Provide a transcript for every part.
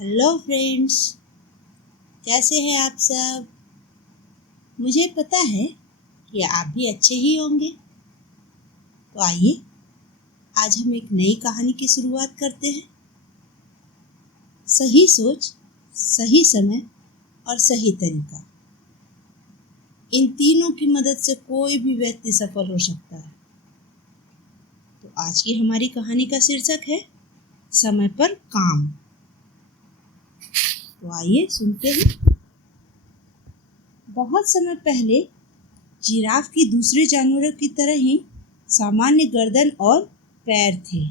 Hello friends, कैसे हैं आप सब। मुझे पता है कि आप भी अच्छे ही होंगे। तो आइए आज हम एक नई कहानी की शुरुआत करते हैं। सही सोच, सही समय और सही तरीका, इन तीनों की मदद से कोई भी व्यक्ति सफल हो सकता है। तो आज की हमारी कहानी का शीर्षक है समय पर काम। तो आइए सुनते हैं। बहुत समय पहले जिराफ की दूसरे जानवरों की तरह ही सामान्य गर्दन और पैर थे।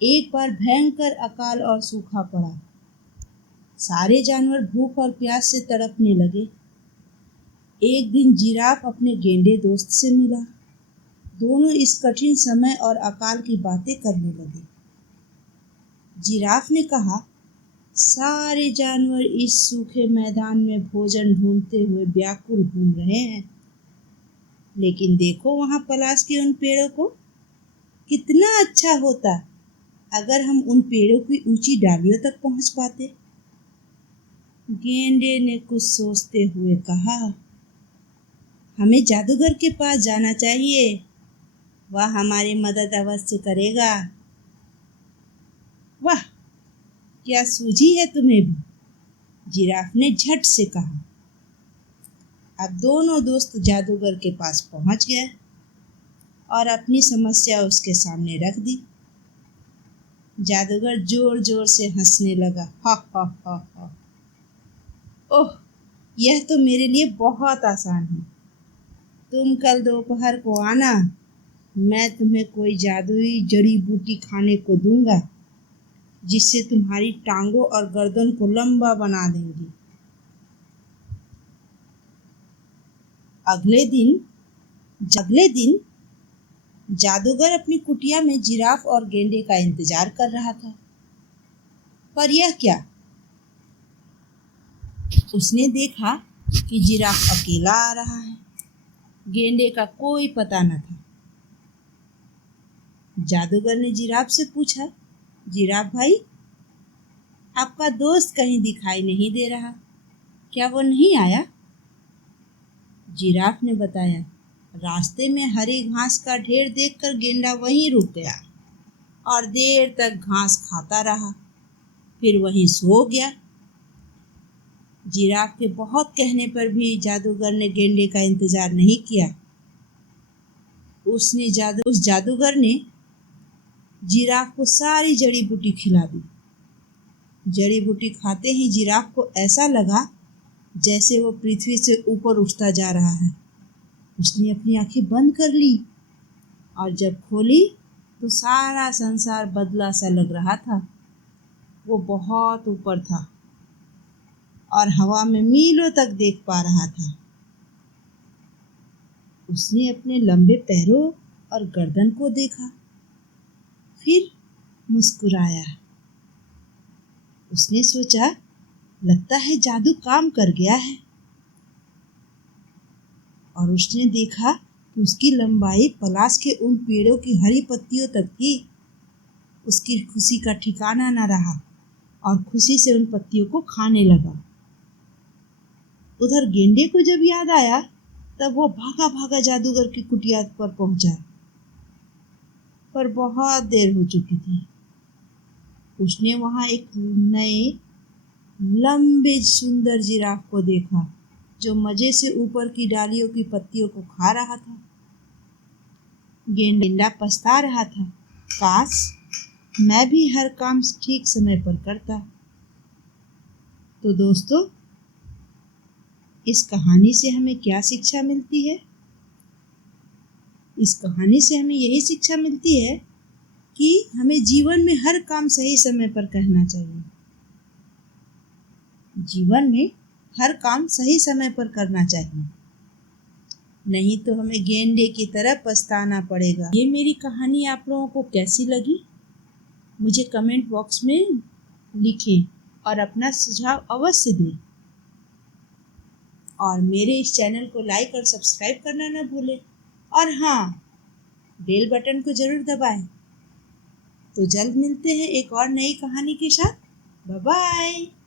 एक बार भयंकर अकाल और सूखा पड़ा। सारे जानवर भूख और प्यास से तड़पने लगे। एक दिन जिराफ अपने गेंडे दोस्त से मिला। दोनों इस कठिन समय और अकाल की बातें करने लगे। जिराफ ने कहा, सारे जानवर इस सूखे मैदान में भोजन ढूंढते हुए व्याकुल घूम रहे हैं, लेकिन देखो वहां पलाश के उन पेड़ों को। कितना अच्छा होता अगर हम उन पेड़ों की ऊंची डालियों तक पहुंच पाते। गेंडे ने कुछ सोचते हुए कहा, हमें जादूगर के पास जाना चाहिए, वह हमारी मदद अवश्य करेगा। वाह, क्या सूझी है तुम्हें भी, जिराफ ने झट से कहा। अब दोनों दोस्त जादूगर के पास पहुंच गए और अपनी समस्या उसके सामने रख दी। जादूगर जोर जोर से हंसने लगा। हा हा हा हा। ओह, यह तो मेरे लिए बहुत आसान है। तुम कल दोपहर को आना, मैं तुम्हें कोई जादुई जड़ी बूटी खाने को दूंगा, जिससे तुम्हारी टांगों और गर्दन को लंबा बना देंगी। अगले दिन जादूगर अपनी कुटिया में जिराफ और गेंडे का इंतजार कर रहा था। पर यह क्या, उसने देखा कि जिराफ अकेला आ रहा है। गेंडे का कोई पता न था। जादूगर ने जिराफ से पूछा, जिराफ भाई, आपका दोस्त कहीं दिखाई नहीं दे रहा, क्या वो नहीं आया? जिराफ ने बताया, रास्ते में हरी घास का ढेर देखकर गेंडा वहीं रुक गया और देर तक घास खाता रहा, फिर वहीं सो गया। जिराफ के बहुत कहने पर भी जादूगर ने गेंडे का इंतजार नहीं किया। उस जादूगर ने जिराफ को सारी जड़ी बूटी खिला दी। जड़ी बूटी खाते ही जिराफ को ऐसा लगा जैसे वो पृथ्वी से ऊपर उठता जा रहा है। उसने अपनी आंखें बंद कर ली और जब खोली तो सारा संसार बदला सा लग रहा था। वो बहुत ऊपर था और हवा में मीलों तक देख पा रहा था। उसने अपने लंबे पैरों और गर्दन को देखा, फिर मुस्कुराया। उसने सोचा, लगता है जादू काम कर गया है। और उसने देखा कि उसकी लंबाई पलाश के उन पेड़ों की हरी पत्तियों तक थी। उसकी खुशी का ठिकाना न रहा और खुशी से उन पत्तियों को खाने लगा। उधर गेंडे को जब याद आया तब वो भागा भागा जादूगर की कुटिया पर पहुंचा, पर बहुत देर हो चुकी थी। उसने वहां एक नए लंबे सुंदर जिराफ को देखा, जो मजे से ऊपर की डालियों की पत्तियों को खा रहा था। गेंडा पछता रहा था, काश मैं भी हर काम ठीक समय पर करता। तो दोस्तों, इस कहानी से हमें क्या शिक्षा मिलती है? इस कहानी से हमें यही शिक्षा मिलती है कि हमें जीवन में हर काम सही समय पर करना चाहिए। जीवन में हर काम सही समय पर करना चाहिए, नहीं तो हमें गेंडे की तरह पछताना पड़ेगा। ये मेरी कहानी आप लोगों को कैसी लगी, मुझे कमेंट बॉक्स में लिखें और अपना सुझाव अवश्य दें। और मेरे इस चैनल को लाइक और सब्सक्राइब करना न भूलें। और हाँ, बेल बटन को जरूर दबाएं। तो जल्द मिलते हैं एक और नई कहानी के साथ। Bye bye.